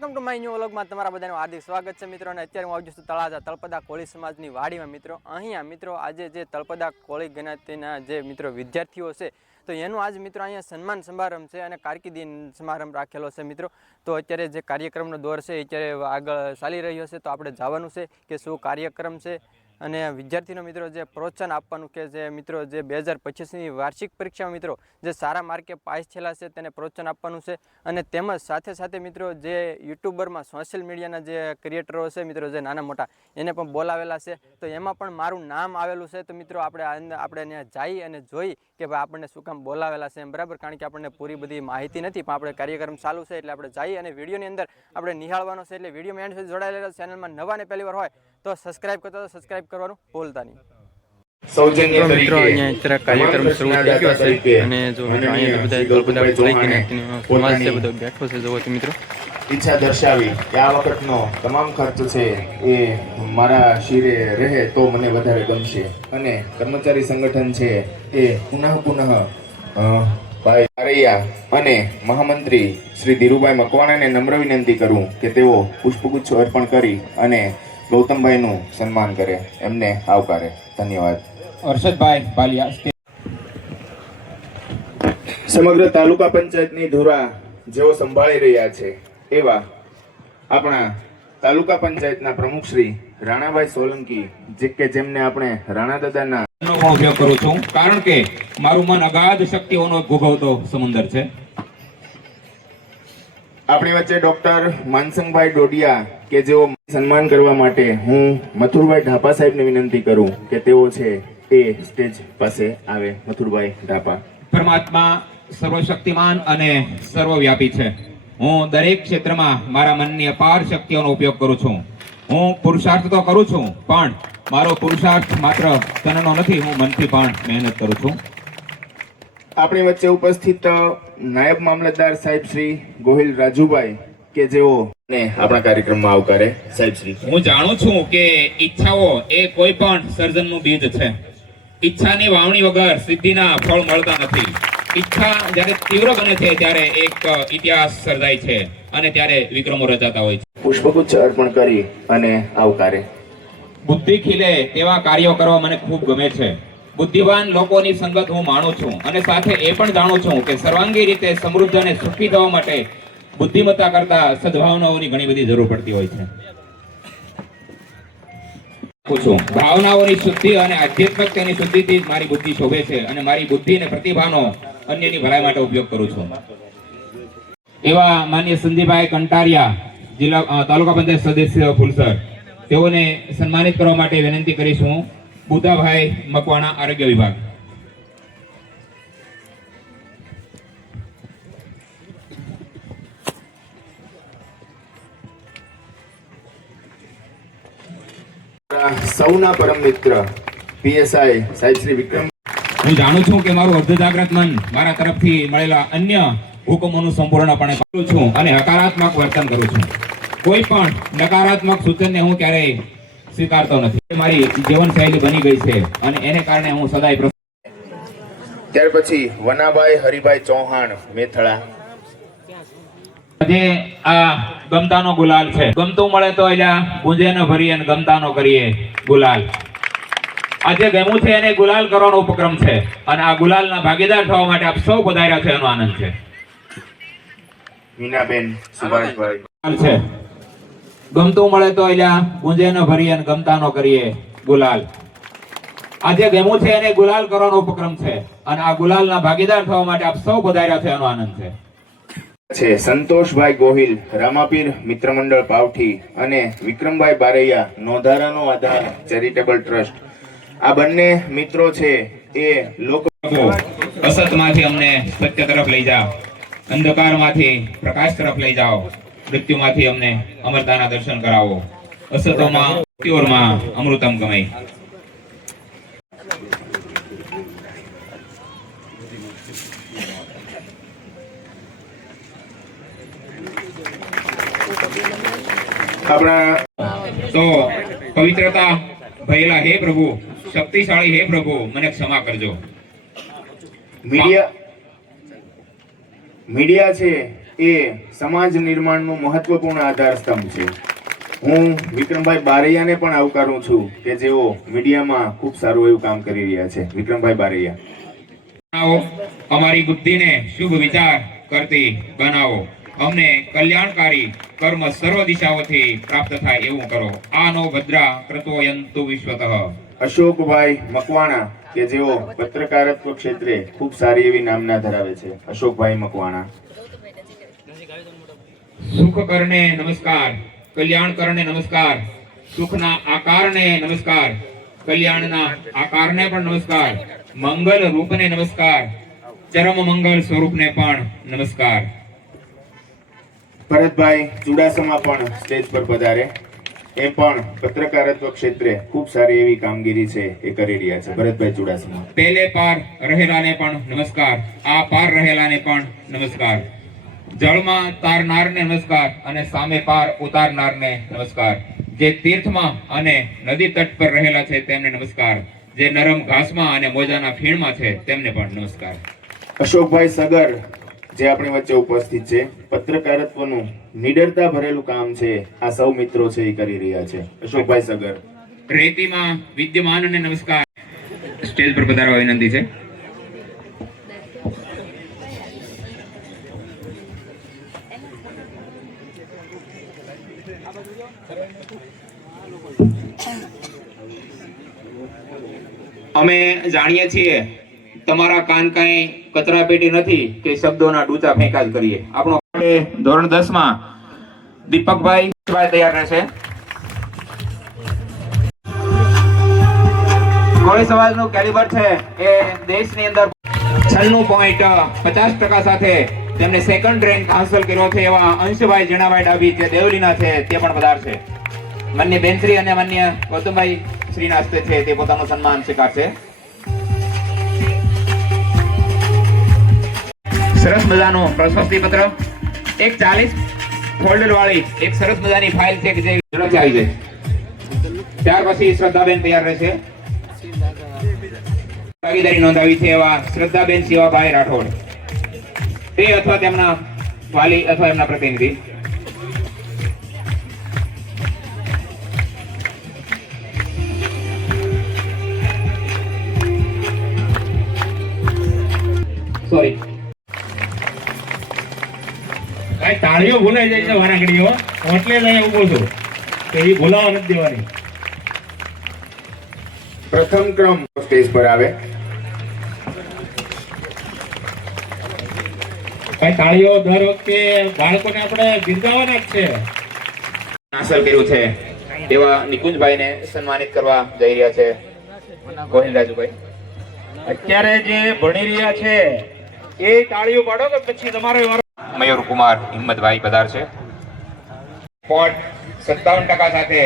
Welcome to my new વ્લોગમાં તમારા બધાનું હાર્દિક સ્વાગત છે મિત્રો. અને અત્યારે હું આવી છું તળાજા, તળપદા કોળી સમાજની વાડીમાં મિત્રો. અહીંયા મિત્રો આજે જે તળપદા કોળી જ્ઞાતિના જે મિત્રો વિદ્યાર્થીઓ છે, તો એનું આજ મિત્રો અહીંયા સન્માન સમારંભ છે અને કારકિર્દી સમારંભ રાખેલો છે મિત્રો. તો અત્યારે જે કાર્યક્રમનો દોર છે અત્યારે આગળ ચાલી રહ્યો છે. તો આપણે જવાનું છે કે શું કાર્યક્રમ છે અને વિદ્યાર્થીનો મિત્રો જે પ્રોત્સાહન આપવાનું કે જે મિત્રો જે બે હજાર પચીસની વાર્ષિક પરીક્ષામાં મિત્રો જે સારા માર્કે પાસ થયેલા છે તેને પ્રોત્સાહન આપવાનું છે. અને તેમજ સાથે સાથે મિત્રો જે યુટ્યુબરમાં સોશિયલ મીડિયાના જે ક્રિએટરો છે મિત્રો જે નાના મોટા એને પણ બોલાવેલા છે. તો એમાં પણ મારું નામ આવેલું છે. તો મિત્રો આપણે આપણે ત્યાં જઈ અને જોઈ કે ભાઈ આપણને શું કામ બોલાવેલા છે એમ. બરાબર? કારણ કે આપણને પૂરી બધી માહિતી નથી, પણ આપણે કાર્યક્રમ ચાલુ છે એટલે આપણે જઈ અને વિડીયોની અંદર આપણે નિહાળવાનો છે. એટલે વીડિયો મેન્ડ સુધી જોડાયેલા ચેનલમાં નવા ને પહેલી વાર હોય તો સબસ્ક્રાઈબ કરતા તો સબસ્ક્રાઇબ કરવાનું? ભૂલતા નહીં. સૌજન્ય મિત્રો અહીંયા અત્યારે કાર્યક્રમ શરૂ થઈ ગયો છે અને જો મિત્રો અહીંયા બધા બધા ગૌતમભાઈ કોળી ચૌહાણે જ્ઞાતિનો સમાજ છે બધો બેઠો છે જોવો તો મિત્રો. ઈચ્છા દર્શાવી કે આ વખતનો તમામ ખર્ચ છે એ મારા શિરે રહે તો મને વધારે ગમશે. અને કર્મચારી સંગઠન છે એ પુનઃ પુનઃ ભાઈ અને મહામંત્રી શ્રી ધીરુભાઈ મકવાણાને નમ્ર વિનંતી કરું કે તેઓ પુષ્પગુચ્છ અર્પણ કરી અને ગૌતમભાઈનું સન્માન કરે એમને આવકારે. ધન્યવાદ. હર્ષદભાઈ પાલિયા સમગ્ર તાલુકા પંચાયતની ધુરા જેઓ સંભાળી રહ્યા છે એવા આપણા તાલુકા પંચાયતના પ્રમુખ શ્રી રાણાભાઈ સોલંકી જે કે જેમને આપણે રાણા દાદાના ઉપયોગ કરું છું કારણ કે મારું મન અગાધ શક્તિઓનો ભોગવતો સમુદર છે. આપણી વચ્ચે ડોક્ટર માનસંગભાઈ ડોડિયા કે જેઓ સન્માન કરવા માટે હું મથુરભાઈ ઢાપા સાહેબને વિનંતી કરું કે તેઓ છે એ સ્ટેજ પાસે આવે. મથુરભાઈ ઢાપા. પરમાત્મા સર્વશક્તિમાન અને સર્વવ્યાપી છે. હું દરેક ક્ષેત્રમાં મારા મનની અપાર શક્તિઓનો ઉપયોગ કરું છું. હું પુરુષાર્થ તો કરું છું પણ મારો પુરુષાર્થ માત્ર તનનો નથી હું મનથી પણ મહેનત કરું છું. આપણી વચ્ચે ઉપસ્થિત નાયબ મામલતદાર સાહેબ શ્રી ગોહિલ રાજુભાઈ કે જેઓ ને આપણા કાર્યક્રમમાં આવકારે. સાહેબ શ્રી. હું જાણું છું કે ઈચ્છાઓ એ કોઈ પણ સર્જનનું બીજ છે. ઈચ્છાની વાવણી વગર સિદ્ધિના ફળ મળતા નથી. ઈચ્છા જ્યારે તીવ્ર બને છે ત્યારે એક ઇતિહાસ સર્જાય છે અને ત્યારે વિક્રમો રચાતા હોય છે. પુષ્પગુચ્છ અર્પણ કરી અને આવકારે. બુદ્ધિ ખીલે તેવા કાર્યો કરવા મને ખૂબ ગમે છે. બુદ્ધિવાન લોકોની સંગત હું માનું છું અને સાથે એ પણ જાણું છું કે સર્વાંગી રીતે સમૃદ્ધ અને સુખી થવા માટે બુદ્ધિમત્તા કરતા સદભાવનાઓની ઘણી બધી જરૂર પડતી હોય છે. ભાવનાઓની શુદ્ધિ અને આધ્યાત્મિકતાની શુદ્ધિથી મારી બુદ્ધિ શોભે છે અને મારી બુદ્ધિ અને પ્રતિભાનો અન્યની ભલાઈ માટે ઉપયોગ કરું છું. એવા માન્ય સંદીપભાઈ કંટારિયા, જિલ્લા તાલુકા પંચાયત સદસ્ય ફુલસર. તેઓને સન્માનિત કરવા માટે વિનંતી કરીશું. બુદ્ધાભાઈ મકવાણા આરોગ્ય વિભાગ. સૌના પરમ મિત્ર પીએસઆઈ સાહેબ શ્રી વિક્રમ. હું જાણું છું કે મારું અર્ધ જાગ્રત મન મારા તરફથી મળેલા અન્ય હુકમોનું સંપૂર્ણપણે કરું છું અને હકારાત્મક વર્તન કરું છું. કોઈ પણ નકારાત્મક સૂચનને હું ક્યારેય સ્વીકારતો નથી. એ મારી જીવનશૈલી બની ગઈ છે અને એને કારણે હું સદાય ત્યાર પછી વનાભાઈ હરિભાઈ ચૌહાણ મેથળા. આજે આ ગમતાનો ગુલાલ છે. ગમતું મળે તો અહીંયા ગુંજેનો ન ભરીએ અને ગમતાનો કરીએ ગુલાલ. આજે ગમ્યું છે એને ગુલાલ કરવાનો ઉપક્રમ છે. અને આ ગુલાલના ભાગીદાર થવા માટે આપ સૌ પધાર્યા છે એનો આનંદ છે. મીનાબેન સુભાષભાઈ. છે. ગમતું મળે તો અહીંયા ગુંજે ન ભરીએ અને ગમતાનો કરીએ ગુલાલ. આજે ગમ્યું છે એને ગુલાલ કરવાનો ઉપક્રમ છે. અને આ ગુલાલના ભાગીદાર થવા માટે આપ સૌ પધાર્યા છે એનો આનંદ છે. છે. સંતોષભાઈ ગોહિલ, રામાપીર મિત્ર મંડળ પાવઠી અને વિક્રમભાઈ બારૈયા નોંધારાનો આધાર ચેરિટેબલ ટ્રસ્ટ. આ બંને મિત્રો છે એ લોકો અસતમાંથી અમને સત્ય તરફ લઈ જાઓ, અંધકારમાંથી પ્રકાશ તરફ લઈ જાઓ, મૃત્યુમાંથી અમને અમરતાના દર્શન કરાવો. અસતોમાં અમૃતમ ગમય આપણા તો પવિત્રતા ભયેલા હે પ્રભુ શક્તિશાળી હે પ્રભુ મને ક્ષમા કરજો. મીડિયા મીડિયા છે એ સમાજ નિર્માણનો મહત્વપૂર્ણ આધાર સ્તંભ છે. હું વિક્રમભાઈ બારૈયાને પણ આવકારું છું કે જેઓ મીડિયામાં ખૂબ સારું એવું કામ કરી રહ્યા છે. વિક્રમભાઈ બારૈયા. અમારી બુદ્ધિને શુભ વિચાર કરતી બનાવો. અમને કલ્યાણકારી કર્મ સર્વ દિશાઓથી પ્રાપ્ત થાય એવું કરો. આનો ભદ્રા પ્રતોયંતુ વિશ્વતઃ. અશોકભાઈ મકવાણા કે જેઓ પત્રકારત્વ ક્ષેત્રે ખૂબ સારી એવી નામના ધરાવે છે. અશોકભાઈ મકવાણા. સુખ કરને નમસ્કાર કલ્યાણ કરને નમસ્કાર સુખના આકારને નમસ્કાર કલ્યાણના આકારને પણ નમસ્કાર મંગલ રૂપને નમસ્કાર ચરમ મંગલ સ્વરૂપને પણ નમસ્કાર. ભરતભાઈ ચુડાસમા પણ સ્ટેજ પર પધારે. એ પણ પત્રકારત્વ ક્ષેત્રે ખૂબ સારી એવી કામગીરી છે એ કરી રહ્યા છે. ભરતભાઈ ચુડાસમા. પેલે પાર રહેલાને પણ નમસ્કાર. આ પાર રહેલાને પણ નમસ્કાર. જળમાં તારનારને નમસ્કાર અને સામે પાર ઉતારનારને નમસ્કાર. જે તીર્થમાં અને નદી તટ પર રહેલા છે તેમને નમસ્કાર. જે નરમ ઘાસમાં અને મોજાના ફીણમાં છે તેમને પણ નમસ્કાર. અશોકભાઈ સગર જે આપણી વચ્ચે ઉપસ્થિત છે, પત્રકારત્વનું નિડરતા ભરેલું કામ છે, આ સૌ મિત્રો છે એ કરી રહ્યા છે. અશોકભાઈ સગર. રેતીમાં વિદ્યમાનને નમસ્કાર. સ્ટેજ પર પધારવા વિનંતી છે. અમે જાણીએ છીએ તમારા કાન કઈ કચરા પેટી નથી કે શબ્દોના ડૂચા ફેંકા જ કરીએ. આપણો ધોરણ દસમાં દીપકભાઈ તૈયાર રહેશે. કોળી સમાજનું કેલિબર છે એ દેશની અંદર છન્નું પોઈન્ટ પચાસ ટકા સાથે તેમને સેકન્ડ રેન્ક હાંસલ કર્યો છે એવા અંશભાઈ જણાભાઈ ડાબી જે દેવલીના છે તે પણ પધાર છે માન્ય બેનશ્રી અને માન્ય ગૌતમભાઈ શ્રીના હસ્તે છે તે પોતાનું સન્માન સ્વીકારશે. સરસ મજાનું પ્રશસ્તિ પત્ર. એક ચાલીસ ફોલ્ડર વાળી, એક સરસ મજાની ફાઇલ છે કે જે ઝડપથી આવી જાય. ત્યાર પછી શ્રદ્ધાબેન તૈયાર રહેશે. ભાગીદારી નોંધાવી છે એવા શ્રદ્ધાબેન શિવાભાઈ રાઠોડ. તે અથવા તેમના વાલી અથવા એમના પ્રતિનિધિ. સોરી કાંઈ ભૂલાઈ જાય છે વારા ઘડીઓ એટલે જ અહીંયા ઊભો છું. કે એ ભૂલાવા નથી દેવાની. પ્રથમ ક્રમ સ્ટેજ પર આવે. કઈ તાળીઓ દર વખતે બાળકોને આપણે ગીરગાવાના જ છે. હાંસલ કર્યું છે. એવા નિકુંજભાઈને સન્માનિત કરવા જઈ રહ્યા છે. ગોહિલ રાજુભાઈ. અત્યારે જે ભણી રહ્યા છે એ તાળીઓ પાડો કે પછી તમારો વારો મયુર કુમાર હિંમતભાઈ પધાર છે પોટ સત્તાવન ટકા સાથે